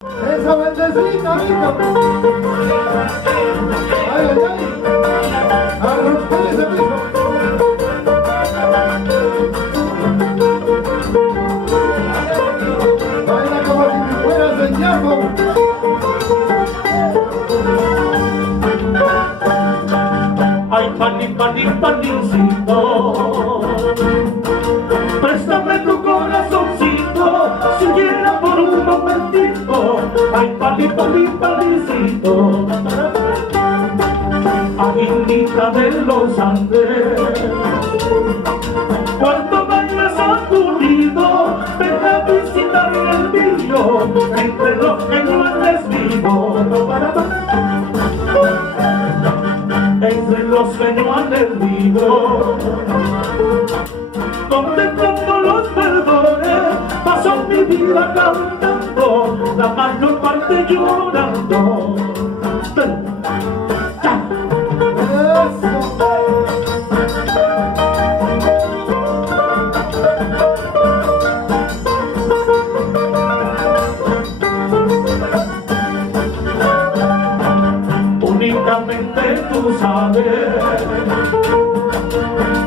Esa bendecita, mijo. Ay, ay, ay. A romper ese piso. Baila como si me fueras el ñapo. Ay, panicito, préstame tu corazoncito, siquiera por un momentito. Ay, panicito, aguilita de los Andes, cuando vayas a tu nido, ven a visitar el mío, entre los que no andes vivo. Entre los que no han herido, contemplando los perdones, paso mi vida cantando, la mayor parte llorando. Únicamente tú sabes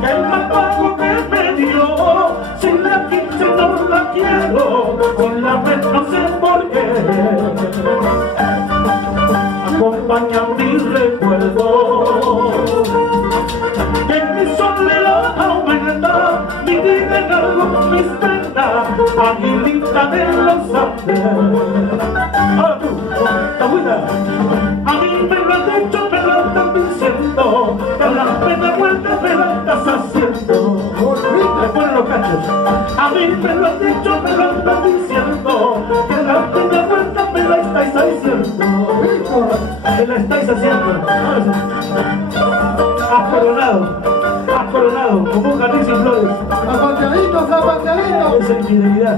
el mal pago que me dio. Si la quise no la quiero, con la vez no sé por qué. Acompaña mi recuerdo, que mi soledad aumenta, mi vida en algo mis penas, aguilita de los Andes. Ahora tú, Tahuida. A mí me lo han dicho, me lo están diciendo, que a la pena vuelta me la estás haciendo. Le ponen los cachos. A mí me lo han dicho, me lo están diciendo, que a la pena vuelta me la estáis haciendo. Me la estáis haciendo. Has coronado, como un jardín sin flores. Zapateadito, zapateadito. Esa infidelidad.